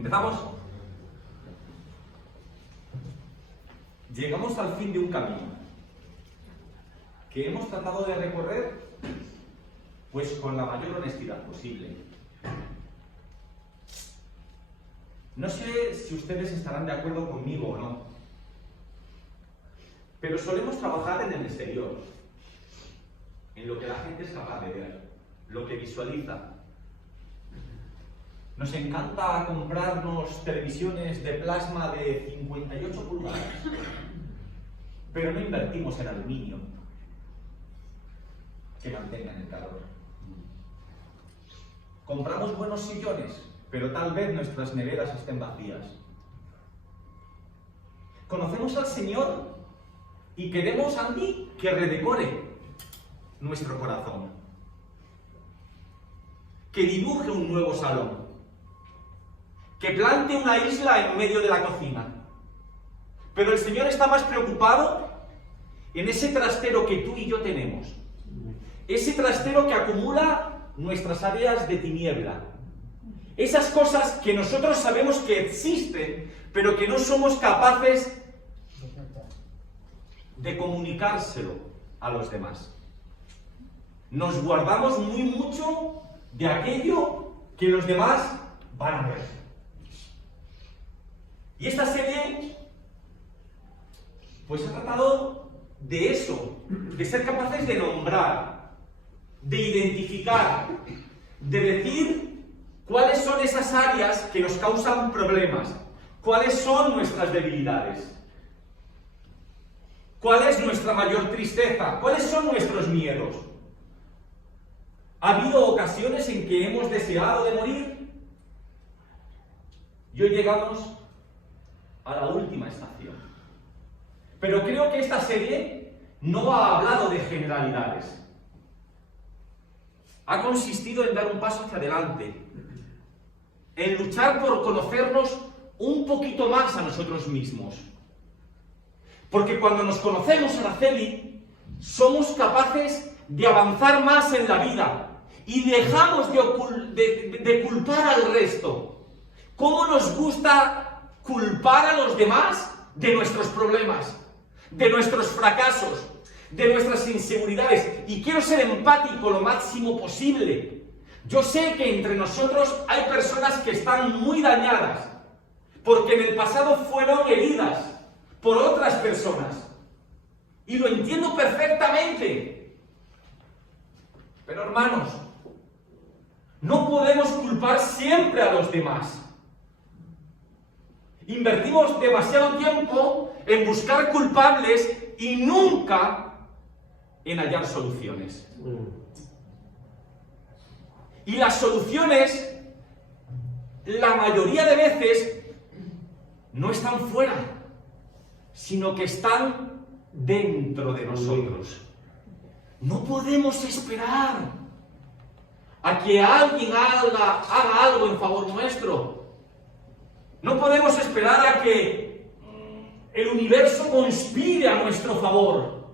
¿Empezamos? Llegamos al fin de un camino que hemos tratado de recorrer pues con la mayor honestidad posible. No sé si ustedes estarán de acuerdo conmigo o no, pero solemos trabajar en el exterior, en lo que la gente es capaz de ver, lo que visualiza. Nos encanta comprarnos televisiones de plasma de 58 pulgadas, pero no invertimos en aluminio que mantengan el calor. Compramos buenos sillones, pero tal vez nuestras neveras estén vacías. Conocemos al Señor y queremos, Andy, que redecore nuestro corazón, que dibuje un nuevo salón, que plante una isla en medio de la cocina. Pero el Señor está más preocupado en ese trastero que tú y yo tenemos, ese trastero que acumula nuestras áreas de tiniebla, esas cosas que nosotros sabemos que existen, pero que no somos capaces de comunicárselo a los demás. Nos guardamos muy mucho de aquello que los demás van a ver. Y esta serie pues ha tratado de eso, de ser capaces de nombrar, de identificar, de decir cuáles son esas áreas que nos causan problemas, cuáles son nuestras debilidades, cuál es nuestra mayor tristeza, cuáles son nuestros miedos. ¿Ha habido ocasiones en que hemos deseado de morir? Y hoy llegamos a la última estación. Pero creo que esta serie no ha hablado de generalidades. Ha consistido en dar un paso hacia adelante, en luchar por conocernos un poquito más a nosotros mismos. Porque cuando nos conocemos, Araceli, somos capaces de avanzar más en la vida y dejamos de culpar al resto. ¿Cómo nos gusta culpar a los demás de nuestros problemas, de nuestros fracasos, de nuestras inseguridades? Y quiero ser empático lo máximo posible. Yo sé que entre nosotros hay personas que están muy dañadas, porque en el pasado fueron heridas por otras personas. Y lo entiendo perfectamente. Pero hermanos, no podemos culpar siempre a los demás. Invertimos demasiado tiempo en buscar culpables y nunca en hallar soluciones. Y las soluciones, la mayoría de veces, no están fuera, sino que están dentro de nosotros. No podemos esperar a que alguien haga algo en favor nuestro. No podemos esperar a que el universo conspire a nuestro favor.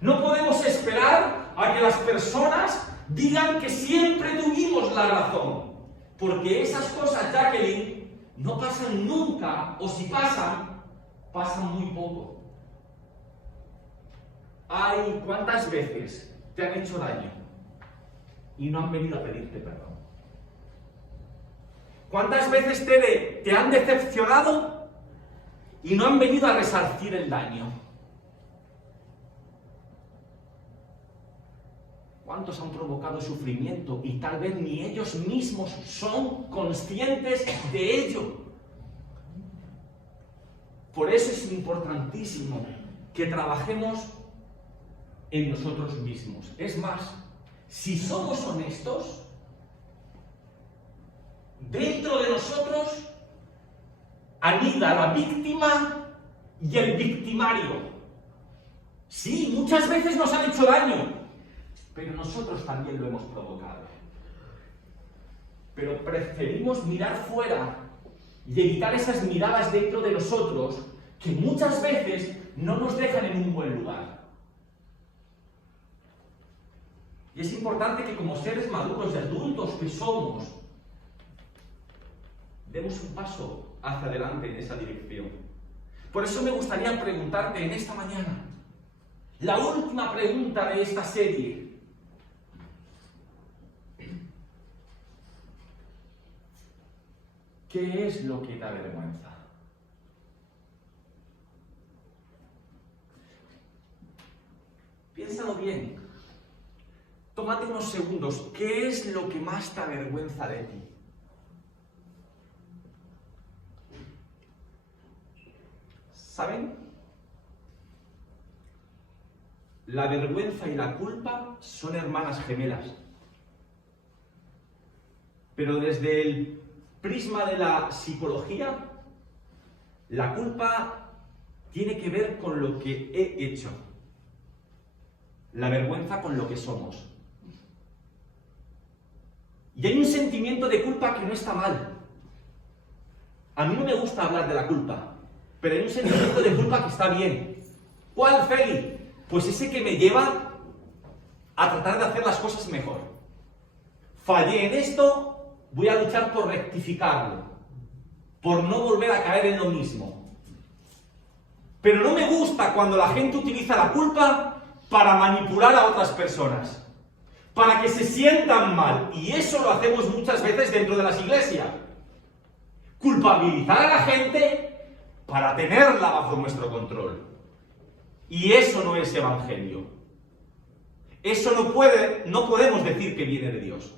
No podemos esperar a que las personas digan que siempre tuvimos la razón. Porque esas cosas, Jacqueline, no pasan nunca, o si pasan, pasan muy poco. Ay, ¿cuántas veces te han hecho daño y no han venido a pedirte perdón? ¿Cuántas veces te han decepcionado y no han venido a resarcir el daño? ¿Cuántos han provocado sufrimiento y tal vez ni ellos mismos son conscientes de ello? Por eso es importantísimo que trabajemos en nosotros mismos. Es más, si somos honestos, dentro de nosotros anida la víctima y el victimario. Sí, muchas veces nos han hecho daño, pero nosotros también lo hemos provocado. Pero preferimos mirar fuera y evitar esas miradas dentro de nosotros que muchas veces no nos dejan en un buen lugar. Y es importante que como seres maduros y adultos que somos, demos un paso hacia adelante en esa dirección. Por eso me gustaría preguntarte en esta mañana, la última pregunta de esta serie. ¿Qué es lo que da vergüenza? Piénsalo bien. Tómate unos segundos. ¿Qué es lo que más te avergüenza de ti? ¿Saben? La vergüenza y la culpa son hermanas gemelas. Pero desde el prisma de la psicología, la culpa tiene que ver con lo que he hecho. La vergüenza con lo que somos. Y hay un sentimiento de culpa que no está mal. A mí no me gusta hablar de la culpa, pero hay un sentimiento de culpa que está bien. ¿Cuál, Feli? Pues ese que me lleva a tratar de hacer las cosas mejor. Fallé en esto, voy a luchar por rectificarlo, por no volver a caer en lo mismo. Pero no me gusta cuando la gente utiliza la culpa para manipular a otras personas, para que se sientan mal, y eso lo hacemos muchas veces dentro de las iglesias. Culpabilizar a la gente para tenerla bajo nuestro control. Y eso no es evangelio. Eso no podemos decir que viene de Dios.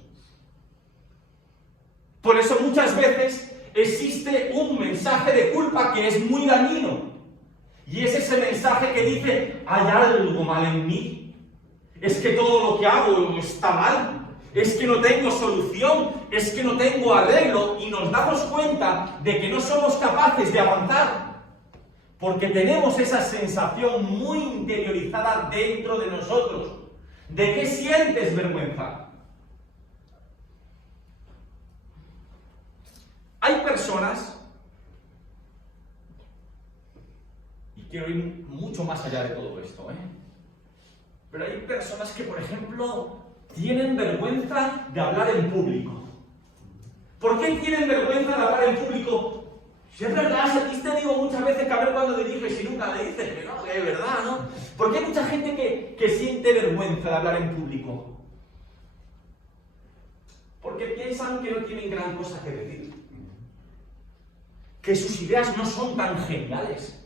Por eso muchas veces existe un mensaje de culpa que es muy dañino. Y es ese mensaje que dice, hay algo mal en mí. Es que todo lo que hago está mal. Es que no tengo solución. Es que no tengo arreglo. Y nos damos cuenta de que no somos capaces de avanzar. Porque tenemos esa sensación muy interiorizada dentro de nosotros. ¿De qué sientes vergüenza? Hay personas, y quiero ir mucho más allá de todo esto, pero hay personas que, por ejemplo, tienen vergüenza de hablar en público. ¿Por qué tienen vergüenza de hablar en público? Si es verdad, a ti te digo muchas veces que a ver cuando diriges y nunca le dices que no, que es verdad, ¿no? ¿Por qué hay mucha gente que siente vergüenza de hablar en público? Porque piensan que no tienen gran cosa que decir. Que sus ideas no son tan geniales.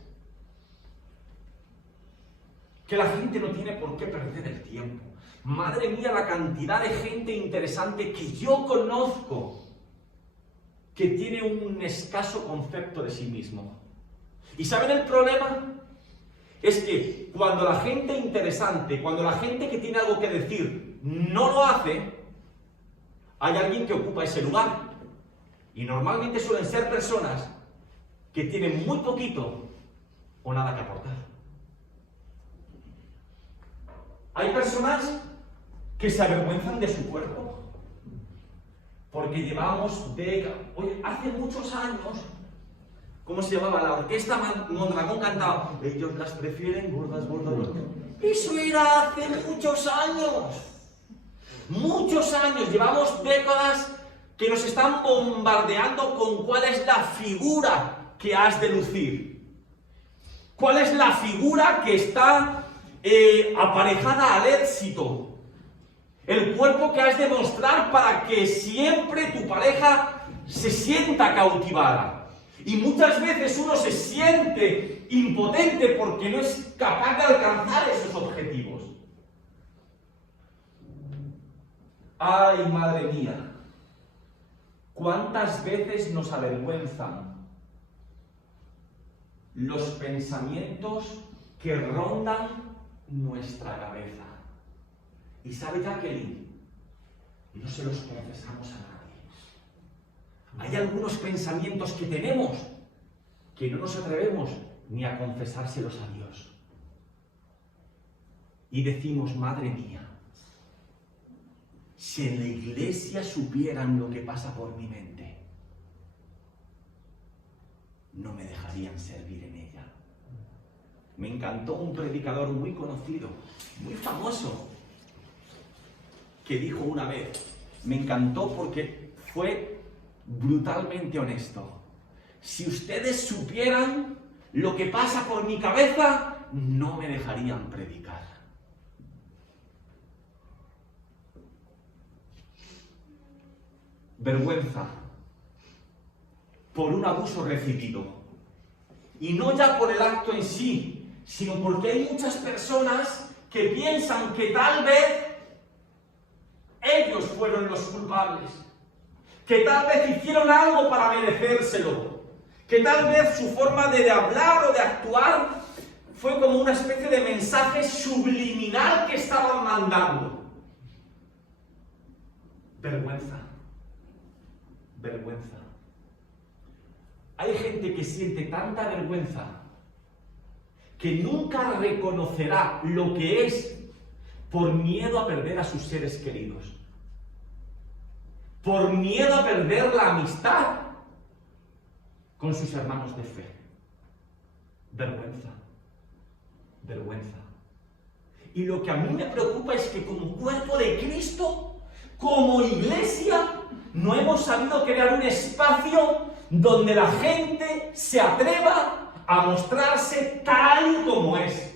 Que la gente no tiene por qué perder el tiempo. Madre mía, la cantidad de gente interesante que yo conozco que tiene un escaso concepto de sí mismo. ¿Y saben el problema? Es que cuando la gente interesante, cuando la gente que tiene algo que decir no lo hace, hay alguien que ocupa ese lugar. Y normalmente suelen ser personas que tienen muy poquito o nada que aportar. Hay personas que se avergüenzan de su cuerpo. Porque llevamos décadas. Oye, hace muchos años, ¿cómo se llamaba? La orquesta Mondragón cantaba. Ellos las prefieren gordas, gordas, gordas. Eso era hace muchos años. Muchos años. Llevamos décadas que nos están bombardeando con cuál es la figura que has de lucir. ¿Cuál es la figura que está aparejada al éxito? El cuerpo que has de mostrar para que siempre tu pareja se sienta cautivada. Y muchas veces uno se siente impotente porque no es capaz de alcanzar esos objetivos. ¡Ay, madre mía! ¿Cuántas veces nos avergüenzan los pensamientos que rondan nuestra cabeza? Y sabe Jacqueline, no se los confesamos a nadie. Hay algunos pensamientos que tenemos que no nos atrevemos ni a confesárselos a Dios. Y decimos, madre mía, si en la iglesia supieran lo que pasa por mi mente, no me dejarían servir en ella. Me encantó un predicador muy conocido, muy famoso, que dijo una vez, me encantó porque fue brutalmente honesto. Si ustedes supieran lo que pasa por mi cabeza, no me dejarían predicar. Vergüenza por un abuso recibido. Y no ya por el acto en sí, sino porque hay muchas personas que piensan que tal vez ellos fueron los culpables, que tal vez hicieron algo para merecérselo, que tal vez su forma de hablar o de actuar fue como una especie de mensaje subliminal que estaban mandando. Vergüenza. Vergüenza. Hay gente que siente tanta vergüenza que nunca reconocerá lo que es por miedo a perder a sus seres queridos, por miedo a perder la amistad con sus hermanos de fe. Vergüenza. Vergüenza. Y lo que a mí me preocupa es que como cuerpo de Cristo, como iglesia, no hemos sabido crear un espacio donde la gente se atreva a mostrarse tal y como es.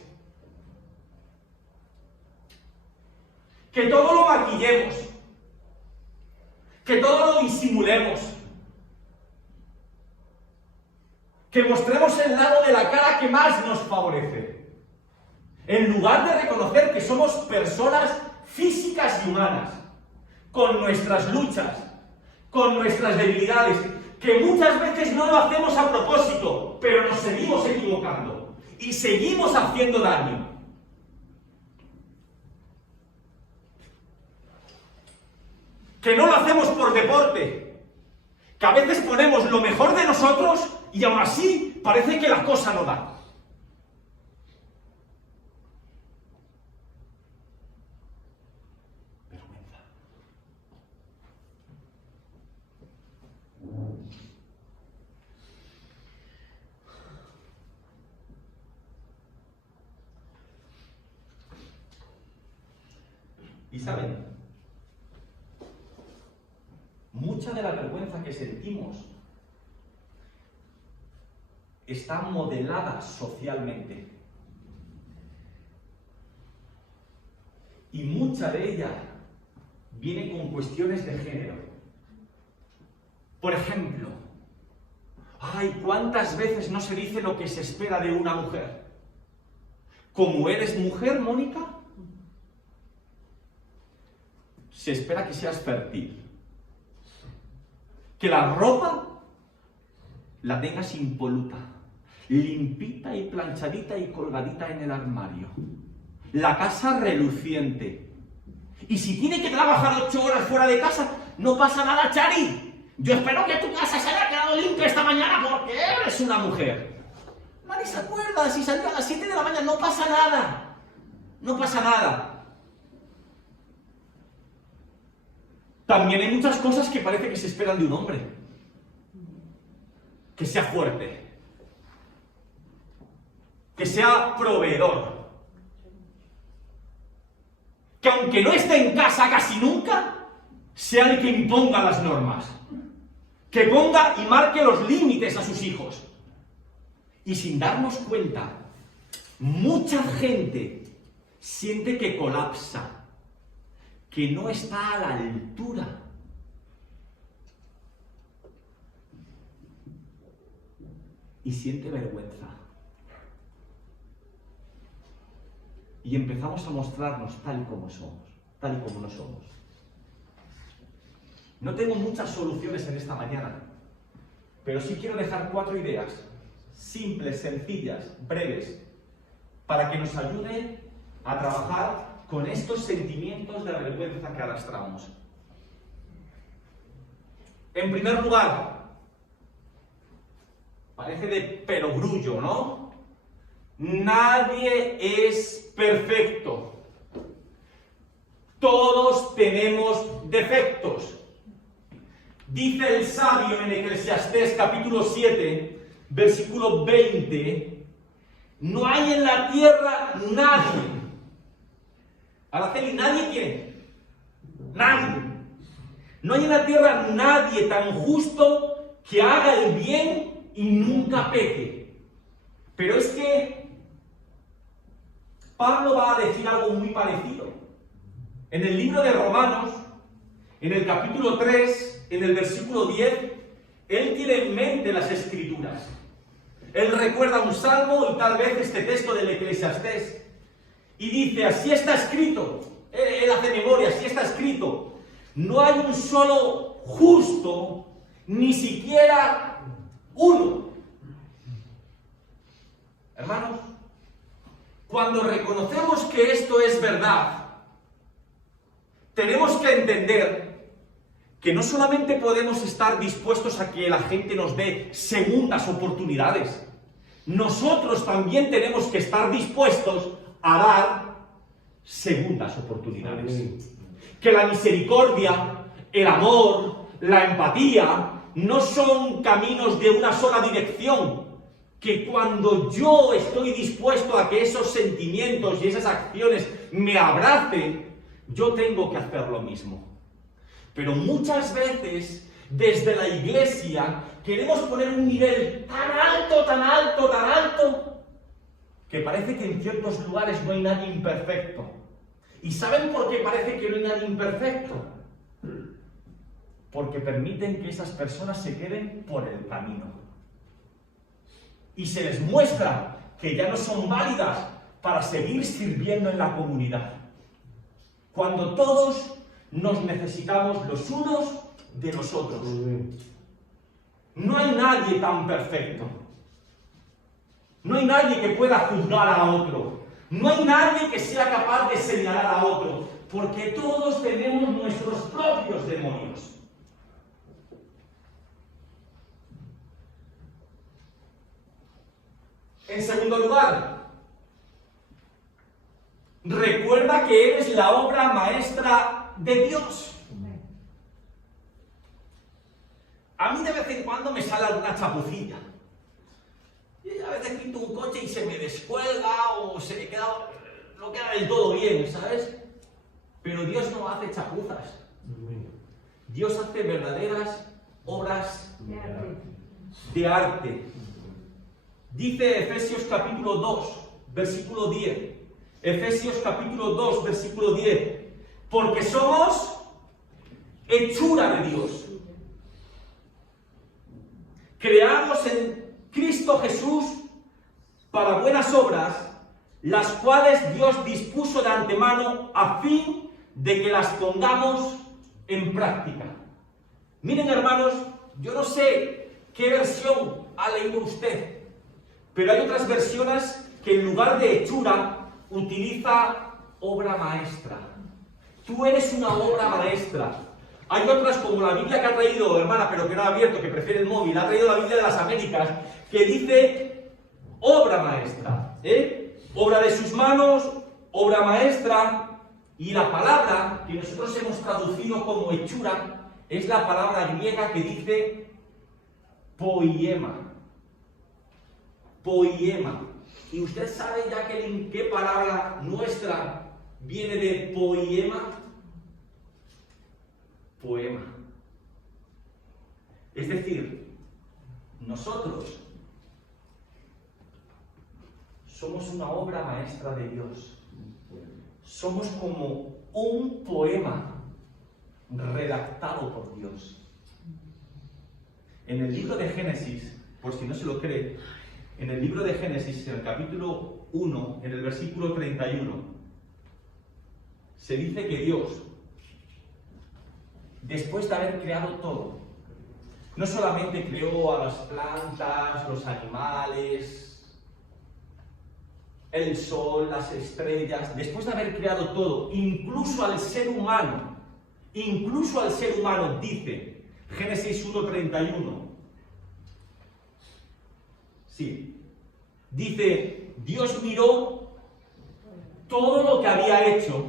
Que todo lo maquillemos, que todo lo disimulemos, que mostremos el lado de la cara que más nos favorece, en lugar de reconocer que somos personas físicas y humanas, con nuestras luchas, con nuestras debilidades, que muchas veces no lo hacemos a propósito, pero nos seguimos equivocando y seguimos haciendo daño. Que no lo hacemos por deporte, que a veces ponemos lo mejor de nosotros y aún así parece que la cosa no da. Y saben, mucha de la vergüenza que sentimos está modelada socialmente. Y mucha de ella viene con cuestiones de género. Por ejemplo, ay, ¿cuántas veces no se dice lo que se espera de una mujer? Como eres mujer, Mónica, se espera que seas fértil, que la ropa la tengas impoluta, limpita y planchadita y colgadita en el armario, la casa reluciente. Y si tiene que trabajar 8 horas fuera de casa, no pasa nada, Chari. Yo espero que tu casa se haya quedado limpia esta mañana porque eres una mujer. Nadie se acuerda, si salió a las 7 de la mañana, no pasa nada. No pasa nada. También hay muchas cosas que parece que se esperan de un hombre. Que sea fuerte. Que sea proveedor. Que aunque no esté en casa casi nunca, sea el que imponga las normas. Que ponga y marque los límites a sus hijos. Y sin darnos cuenta, mucha gente siente que colapsa, que no está a la altura. Y siente vergüenza. Y empezamos a mostrarnos tal y como somos, tal y como no somos. No tengo muchas soluciones en esta mañana, pero sí quiero dejar 4 ideas, simples, sencillas, breves, para que nos ayuden a trabajar con estos sentimientos de vergüenza que arrastramos. En primer lugar, parece de perogrullo, ¿no? Nadie es perfecto. Todos tenemos defectos. Dice el sabio en Eclesiastés capítulo 7, versículo 20, no hay en la tierra nadie. Araceli, ¿nadie quién? Nadie. No hay en la tierra nadie tan justo que haga el bien y nunca peque. Pero es que Pablo va a decir algo muy parecido. En el libro de Romanos, en el capítulo 3, en el versículo 10, él tiene en mente las Escrituras. Él recuerda un salmo y tal vez este texto del Eclesiastés. Y dice, así está escrito, él hace memoria, así está escrito, no hay un solo justo, ni siquiera uno. Hermanos, cuando reconocemos que esto es verdad, tenemos que entender que no solamente podemos estar dispuestos a que la gente nos dé segundas oportunidades, nosotros también tenemos que estar dispuestos a dar segundas oportunidades. Que la misericordia, el amor, la empatía no son caminos de una sola dirección. Que cuando yo estoy dispuesto a que esos sentimientos y esas acciones me abracen, yo tengo que hacer lo mismo. Pero muchas veces, desde la iglesia, queremos poner un nivel tan alto, tan alto, tan alto, que parece que en ciertos lugares no hay nadie imperfecto. ¿Y saben por qué parece que no hay nadie imperfecto? Porque permiten que esas personas se queden por el camino. Y se les muestra que ya no son válidas para seguir sirviendo en la comunidad. Cuando todos nos necesitamos los unos de los otros. No hay nadie tan perfecto. No hay nadie que pueda juzgar a otro. No hay nadie que sea capaz de señalar a otro. Porque todos tenemos nuestros propios demonios. En segundo lugar, recuerda que eres la obra maestra de Dios. A mí de vez en cuando me sale alguna chapucilla. Y a veces pinto un coche y se me descuelga o se me queda, no queda del todo bien, ¿sabes? Pero Dios no hace chapuzas. Dios hace verdaderas obras de arte. Dice Efesios capítulo 2, versículo 10. Efesios capítulo 2, versículo 10. Porque somos hechura de Dios, creados en Cristo Jesús para buenas obras, las cuales Dios dispuso de antemano a fin de que las pongamos en práctica. Miren, hermanos, yo no sé qué versión ha leído usted, pero hay otras versiones que en lugar de hechura utiliza obra maestra. Tú eres una obra maestra. Hay otras como la Biblia que ha traído, hermana, pero que no ha abierto, que prefiere el móvil, ha traído la Biblia de las Américas, que dice obra maestra, obra de sus manos, obra maestra, y la palabra que nosotros hemos traducido como hechura es la palabra griega que dice poiema. Poiema. ¿Y usted sabe ya qué palabra nuestra viene de poiema? Poema. Es decir, nosotros somos una obra maestra de Dios. Somos como un poema redactado por Dios. En el libro de Génesis, por si no se lo cree, en el libro de Génesis, en el capítulo 1, en el versículo 31, se dice que Dios, después de haber creado todo, no solamente creó a las plantas, los animales, el sol, las estrellas, después de haber creado todo, incluso al ser humano, dice Génesis 1:31. Sí, dice, Dios miró todo lo que había hecho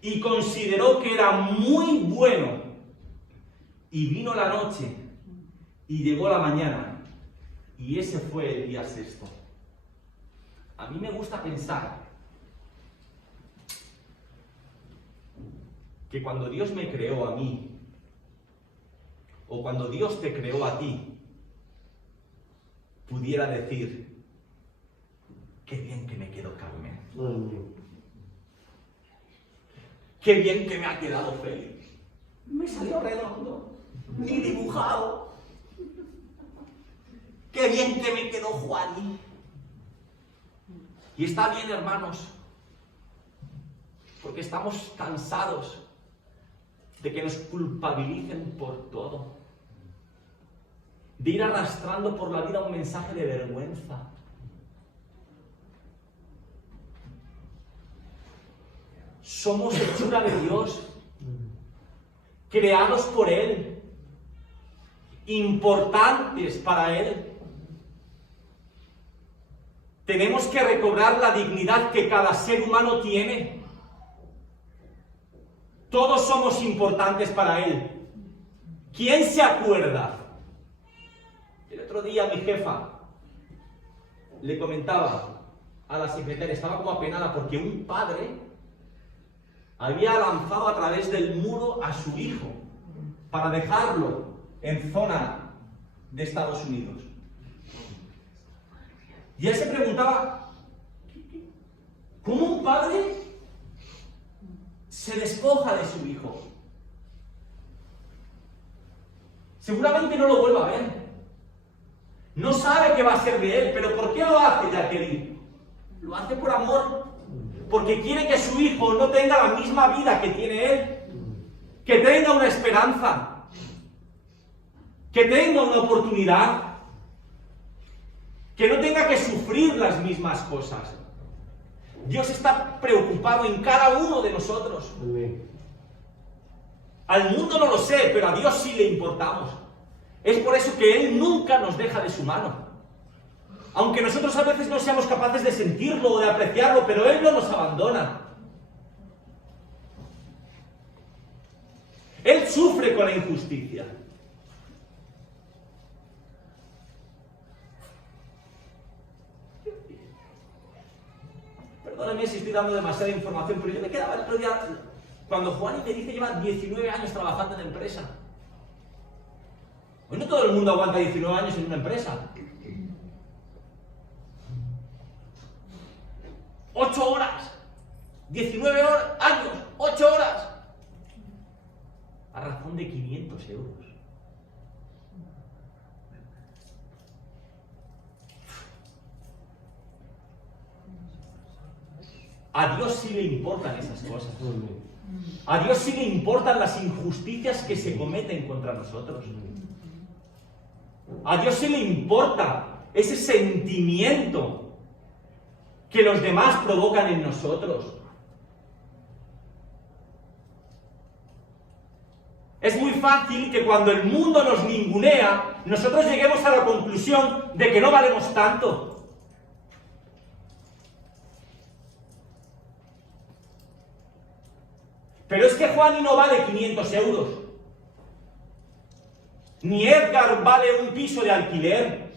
y consideró que era muy bueno. Y vino la noche y llegó la mañana y ese fue el día sexto. A mí me gusta pensar que cuando Dios me creó a mí o cuando Dios te creó a ti, pudiera decir, qué bien que me quedó Carmen. Qué bien que me ha quedado Félix. Me salió redondo, ni dibujado. Qué bien que me quedó Juan. Y está bien, hermanos, porque estamos cansados de que nos culpabilicen por todo, de ir arrastrando por la vida un mensaje de vergüenza. Somos hechura de Dios, creados por Él, importantes para Él. Tenemos que recobrar la dignidad que cada ser humano tiene. Todos somos importantes para Él. ¿Quién se acuerda? El otro día mi jefa le comentaba a la secretaria, estaba como apenada porque un padre había lanzado a través del muro a su hijo para dejarlo en zona de Estados Unidos. Y él se preguntaba, ¿cómo un padre se despoja de su hijo? Seguramente no lo vuelva a ver. No sabe qué va a ser de él, pero ¿por qué lo hace, Jacqueline? Lo hace por amor, porque quiere que su hijo no tenga la misma vida que tiene él, que tenga una esperanza, que tenga una oportunidad, que no tenga que sufrir las mismas cosas. Dios está preocupado en cada uno de nosotros. Al mundo no lo sé, pero a Dios sí le importamos. Es por eso que Él nunca nos deja de su mano. Aunque nosotros a veces no seamos capaces de sentirlo o de apreciarlo, pero Él no nos abandona. Él sufre con la injusticia. Perdóname si estoy dando demasiada información, pero yo me quedaba el otro día, cuando Juan me dice lleva 19 años trabajando en la empresa. Hoy no todo el mundo aguanta 19 años en una empresa. 8 horas. 19 años. 8 horas. A razón de 500 euros. A Dios sí le importan esas cosas. A Dios sí le importan las injusticias que se cometen contra nosotros. A Dios sí le importa ese sentimiento que los demás provocan en nosotros. Es muy fácil que cuando el mundo nos ningunea, nosotros lleguemos a la conclusión de que no valemos tanto. Pero es que Juani no vale 500 euros. Ni Edgar vale un piso de alquiler.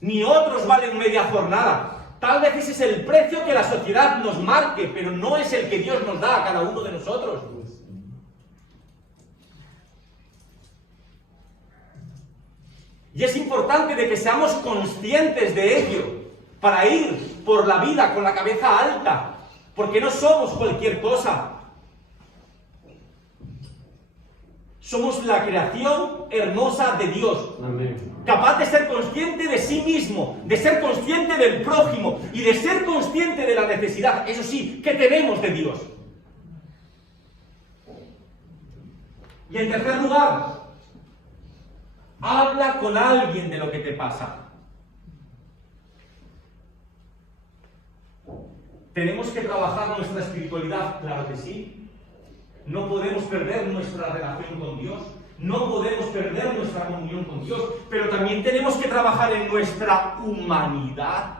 Ni otros valen media jornada. Tal vez ese es el precio que la sociedad nos marque, pero no es el que Dios nos da a cada uno de nosotros. Y es importante de que seamos conscientes de ello, para ir por la vida con la cabeza alta, porque no somos cualquier cosa. Somos la creación hermosa de Dios. Amén. Capaz de ser consciente de sí mismo, de ser consciente del prójimo y de ser consciente de la necesidad, eso sí, que tenemos de Dios. Y en tercer lugar, habla con alguien de lo que te pasa. ¿Tenemos que trabajar nuestra espiritualidad? Claro que sí. No podemos perder nuestra relación con Dios. No podemos perder nuestra comunión con Dios. Pero también tenemos que trabajar en nuestra humanidad.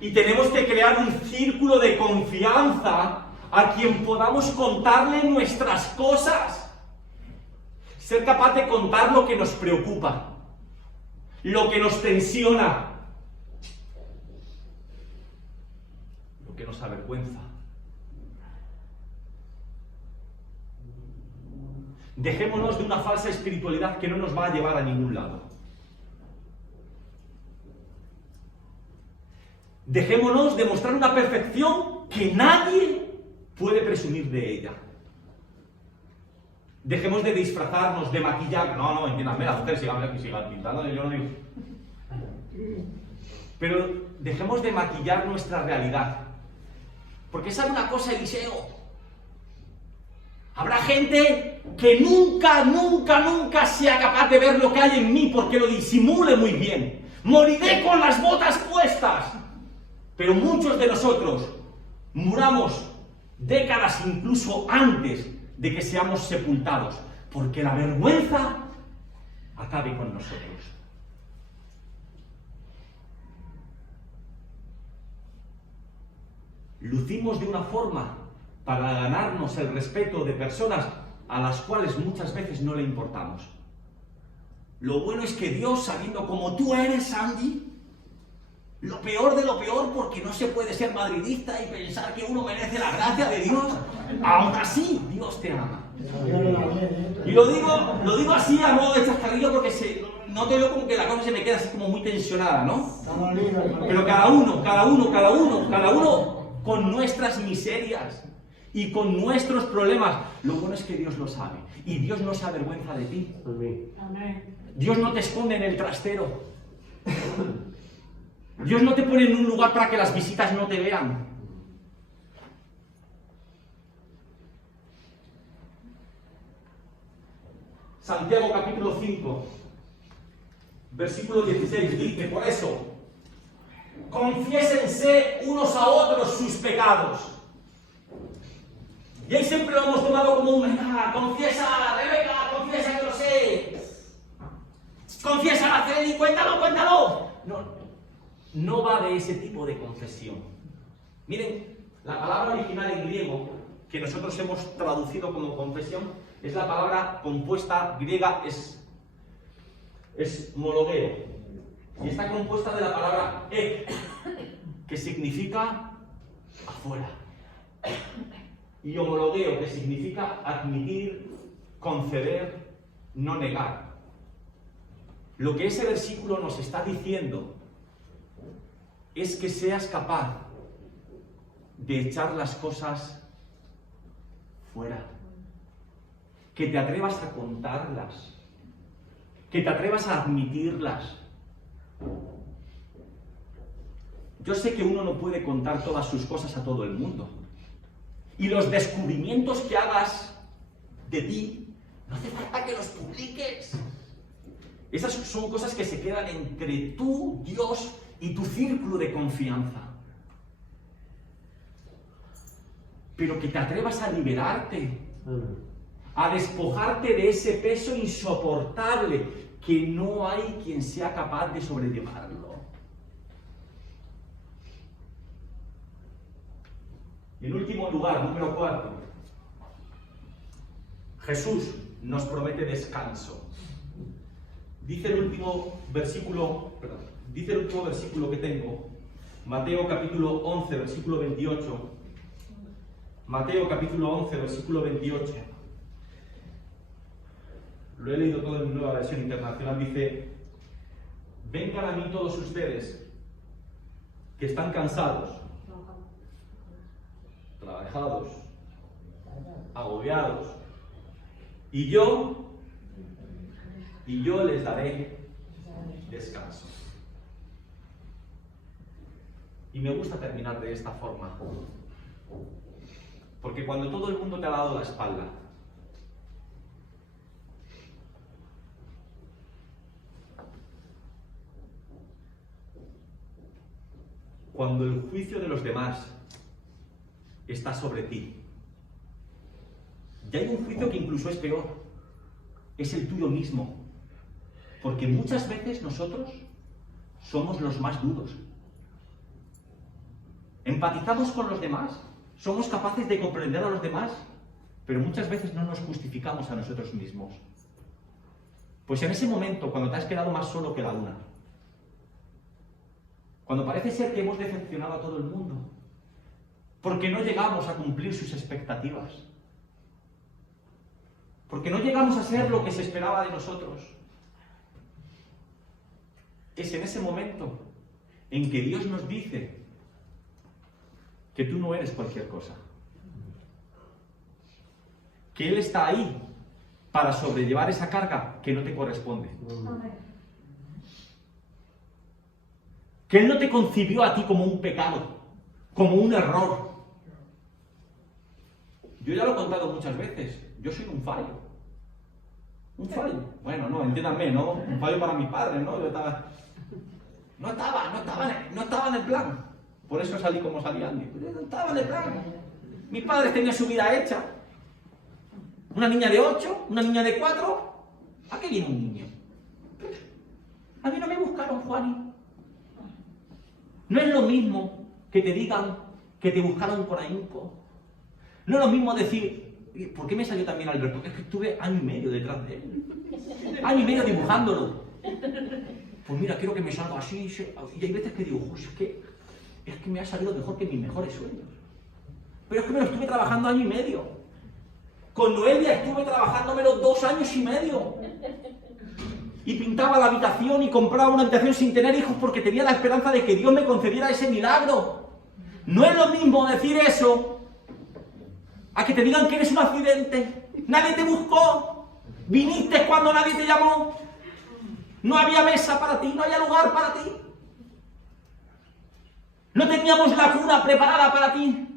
Y tenemos que crear un círculo de confianza a quien podamos contarle nuestras cosas. Ser capaz de contar lo que nos preocupa, lo que nos tensiona, lo que nos avergüenza. Dejémonos de una falsa espiritualidad que no nos va a llevar a ningún lado. Dejémonos de mostrar una perfección que nadie puede presumir de ella. Dejemos de disfrazarnos, de maquillar. No, entiéndanme, las mujeres sigan pintando, yo no digo. Pero dejemos de maquillar nuestra realidad. Porque ¿sabe una cosa, Eliseo? Habrá gente que nunca sea capaz de ver lo que hay en mí porque lo disimule muy bien. Moriré con las botas puestas. Pero muchos de nosotros muramos décadas incluso antes de que seamos sepultados, porque la vergüenza acabe con nosotros. Lucimos de una forma para ganarnos el respeto de personas a las cuales muchas veces no le importamos. Lo bueno es que Dios, sabiendo como tú eres, Andy, lo peor de lo peor, porque no se puede ser madridista y pensar que uno merece la gracia de Dios, aún así Dios te ama. Y lo digo así a modo de chascarrillo porque noto yo como que la cosa se me queda así como muy tensionada, ¿no? Pero cada uno con nuestras miserias y con nuestros problemas. Lo bueno es que Dios lo sabe. Y Dios no se avergüenza de ti. Dios no te esconde en el trastero. Dios no te pone en un lugar para que las visitas no te vean. Santiago capítulo 5, versículo 16 dice, por eso, confiésense unos a otros sus pecados. Y ahí siempre lo hemos tomado como un confiesa, Rebeca, confiesa que lo sé. Confiesa a Celi, cuéntalo. No va de ese tipo de confesión. Miren, la palabra original en griego, que nosotros hemos traducido como confesión, es la palabra compuesta griega, es mologeo. Y está compuesta de la palabra ek, que significa afuera. Y homologueo, que significa admitir, conceder, no negar. Lo que ese versículo nos está diciendo es que seas capaz de echar las cosas fuera, que te atrevas a contarlas, que te atrevas a admitirlas. Yo sé que uno no puede contar todas sus cosas a todo el mundo, y los descubrimientos que hagas de ti, no hace falta que los publiques. Esas son cosas que se quedan entre tú, Dios y tu círculo de confianza. Pero que te atrevas a liberarte, a despojarte de ese peso insoportable que no hay quien sea capaz de sobrellevarlo. Y en último lugar, número 4, Jesús nos promete descanso. Dice el último versículo que tengo, Mateo capítulo 11, versículo 28. Mateo capítulo 11, versículo 28. Lo he leído todo en Nueva Versión Internacional. Dice, vengan a mí todos ustedes que están cansados, trabajados, agobiados, y yo les daré descanso. Y me gusta terminar de esta forma, porque cuando todo el mundo te ha dado la espalda, cuando el juicio de los demás está sobre ti, y hay un juicio que incluso es peor, es el tuyo mismo, porque muchas veces nosotros somos los más duros. Empatizamos con los demás, somos capaces de comprender a los demás, pero muchas veces no nos justificamos a nosotros mismos. Pues en ese momento, cuando te has quedado más solo que la una, cuando parece ser que hemos decepcionado a todo el mundo, porque no llegamos a cumplir sus expectativas, Porque no llegamos a ser lo que se esperaba de nosotros. Es en ese momento en que Dios nos dice que tú no eres cualquier cosa. Que Él está ahí para sobrellevar esa carga que no te corresponde. Que Él no te concibió a ti como un pecado, como un error. Yo ya lo he contado muchas veces. Yo soy un fallo. Un fallo. Bueno, no, entiéndanme, ¿no? Un fallo para mis padres, ¿no? Yo no estaba en el plan. Por eso salí como salí Andy. No estaba en el plan. Mis padres tenían su vida hecha. Una niña de 8, una niña de 4. ¿A qué viene un niño? A mí no me buscaron, Juani. No es lo mismo que te digan que te buscaron por ahínco. No es lo mismo decir, ¿por qué me salió también Alberto? Es que estuve año y medio detrás de él. Año y medio dibujándolo. Pues mira, quiero que me salga así. Y hay veces que digo, es que me ha salido mejor que mis mejores sueños. Pero es que me lo estuve trabajando año y medio. Con Noelia estuve trabajándomelo 2 años y medio. Y pintaba la habitación y compraba una habitación sin tener hijos porque tenía la esperanza de que Dios me concediera ese milagro. No es lo mismo decir eso a que te digan que eres un accidente. Nadie te buscó. Viniste cuando nadie te llamó. No había mesa para ti, no había lugar para ti. No teníamos la cuna preparada para ti.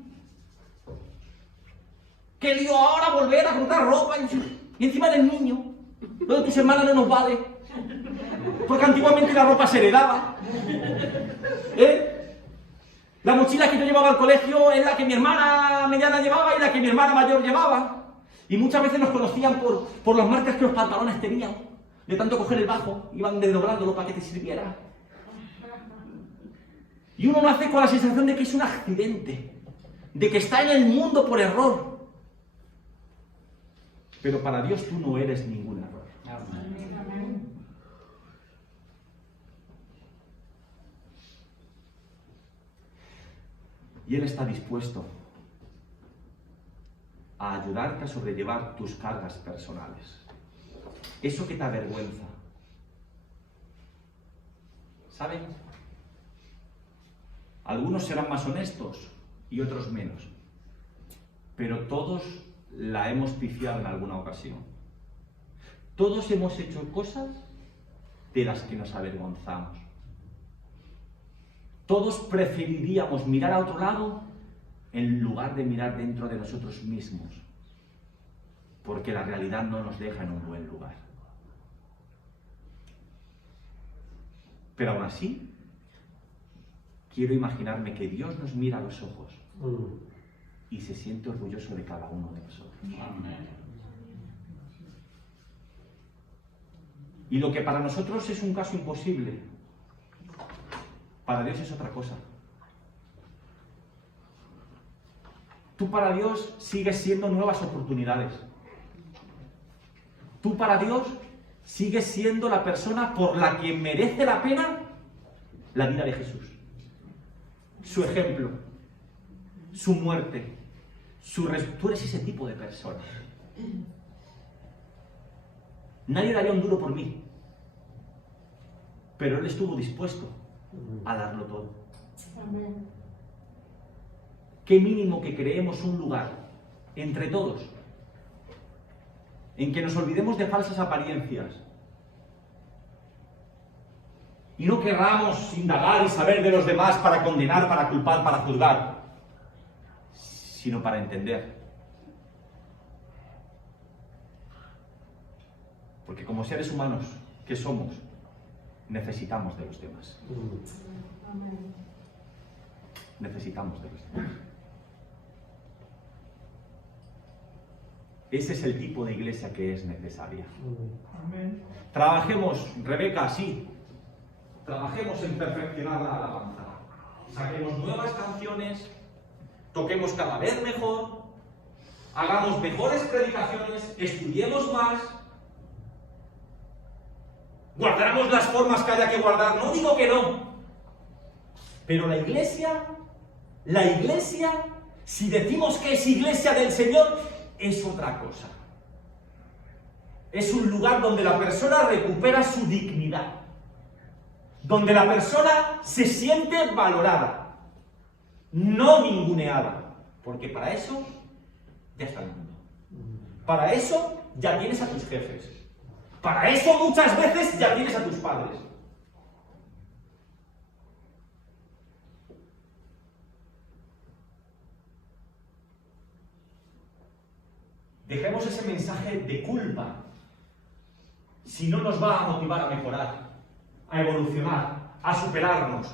¿Qué lío ahora volver a comprar ropa y encima del niño? Lo de tus hermanas no nos vale. Porque antiguamente la ropa se heredaba. La mochila que yo llevaba al colegio es la que mi hermana mediana llevaba y la que mi hermana mayor llevaba. Y muchas veces nos conocían por las marcas que los pantalones tenían. De tanto coger el bajo, iban desdoblándolo para que te sirviera. Y uno lo hace con la sensación de que es un accidente. De que está en el mundo por error. Pero para Dios tú no eres ningún error. Y Él está dispuesto a ayudarte a sobrellevar tus cargas personales. Eso que te avergüenza. ¿Saben? Algunos serán más honestos y otros menos. Pero todos la hemos pifiado en alguna ocasión. Todos hemos hecho cosas de las que nos avergonzamos. Todos preferiríamos mirar a otro lado en lugar de mirar dentro de nosotros mismos, porque la realidad no nos deja en un buen lugar. Pero aún así, quiero imaginarme que Dios nos mira a los ojos y se siente orgulloso de cada uno de nosotros. Amén. Y lo que para nosotros es un caso imposible, para Dios es otra cosa. Tú para Dios sigues siendo nuevas oportunidades. Tú para Dios sigues siendo la persona por la que merece la pena la vida de Jesús. Su ejemplo, su muerte, tú eres ese tipo de persona. Nadie daría un duro por mí, pero Él estuvo dispuesto a darlo todo. Amén. Qué mínimo que creemos un lugar entre todos en que nos olvidemos de falsas apariencias y no querramos indagar y saber de los demás para condenar, para culpar, para juzgar, sino para entender. Porque como seres humanos que somos, necesitamos de los demás. Necesitamos de los demás. Ese es el tipo de iglesia que es necesaria. Trabajemos, Rebeca, sí. Trabajemos en perfeccionar la alabanza. Saquemos nuevas canciones, toquemos cada vez mejor, hagamos mejores predicaciones, estudiemos más, guardamos las formas que haya que guardar, no digo que no. Pero la iglesia, si decimos que es iglesia del Señor, es otra cosa. es un lugar donde la persona recupera su dignidad, donde la persona se siente valorada, no ninguneada, porque para eso ya está el mundo. Para eso ya tienes a tus jefes. Para eso muchas veces ya tienes a tus padres. Dejemos ese mensaje de culpa, si no nos va a motivar a mejorar, a evolucionar, a superarnos.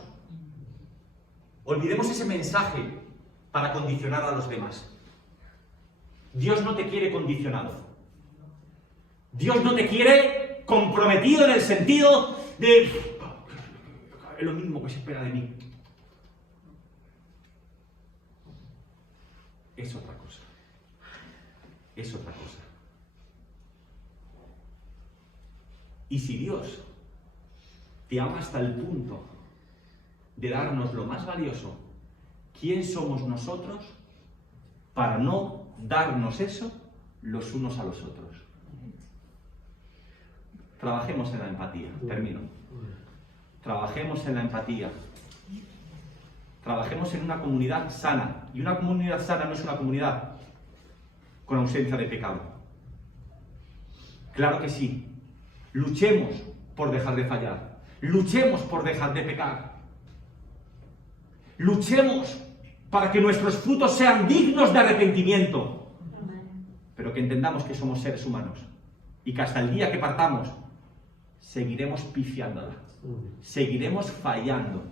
Olvidemos ese mensaje para condicionar a los demás. Dios no te quiere condicionado. Dios no te quiere comprometido en el sentido de es lo mismo que se espera de mí. Es otra cosa. Es otra cosa. Y si Dios te ama hasta el punto de darnos lo más valioso, ¿quién somos nosotros para no darnos eso los unos a los otros? Trabajemos en la empatía. Termino. Trabajemos en la empatía. Trabajemos en una comunidad sana. Y una comunidad sana no es una comunidad con ausencia de pecado. Claro que sí. Luchemos por dejar de fallar. Luchemos por dejar de pecar. Luchemos para que nuestros frutos sean dignos de arrepentimiento. Pero que entendamos que somos seres humanos y que hasta el día que partamos seguiremos pifiándola, seguiremos fallando,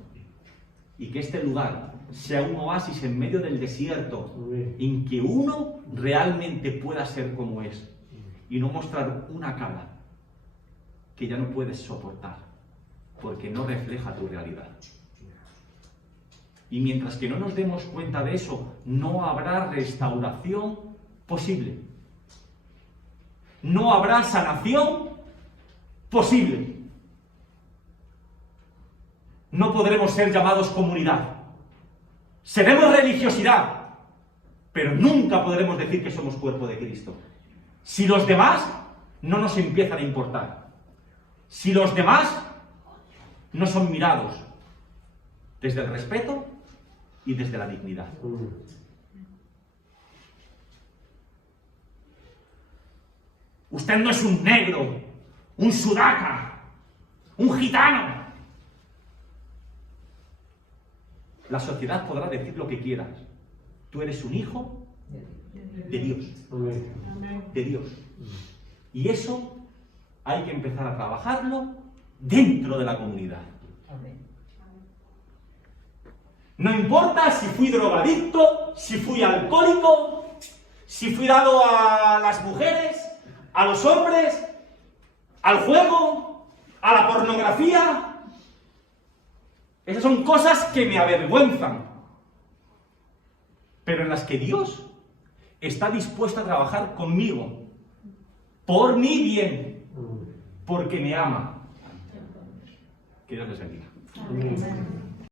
y que este lugar sea un oasis en medio del desierto en que uno realmente pueda ser como es y no mostrar una cara que ya no puedes soportar porque no refleja tu realidad. Y mientras que no nos demos cuenta de eso, no habrá restauración posible. No habrá sanación posible. No podremos ser llamados comunidad. Seremos religiosidad, pero nunca podremos decir que somos cuerpo de Cristo. Si los demás no nos empiezan a importar. Si los demás no son mirados desde el respeto y desde la dignidad. Usted no es un negro, un sudaca, un gitano. La sociedad podrá decir lo que quieras. Tú eres un hijo de Dios. De Dios. Y eso hay que empezar a trabajarlo dentro de la comunidad. No importa si fui drogadicto, si fui alcohólico, si fui dado a las mujeres, a los hombres, al juego, a la pornografía. Esas son cosas que me avergüenzan, pero en las que Dios está dispuesto a trabajar conmigo, por mi bien, porque me ama. Que Dios les bendiga.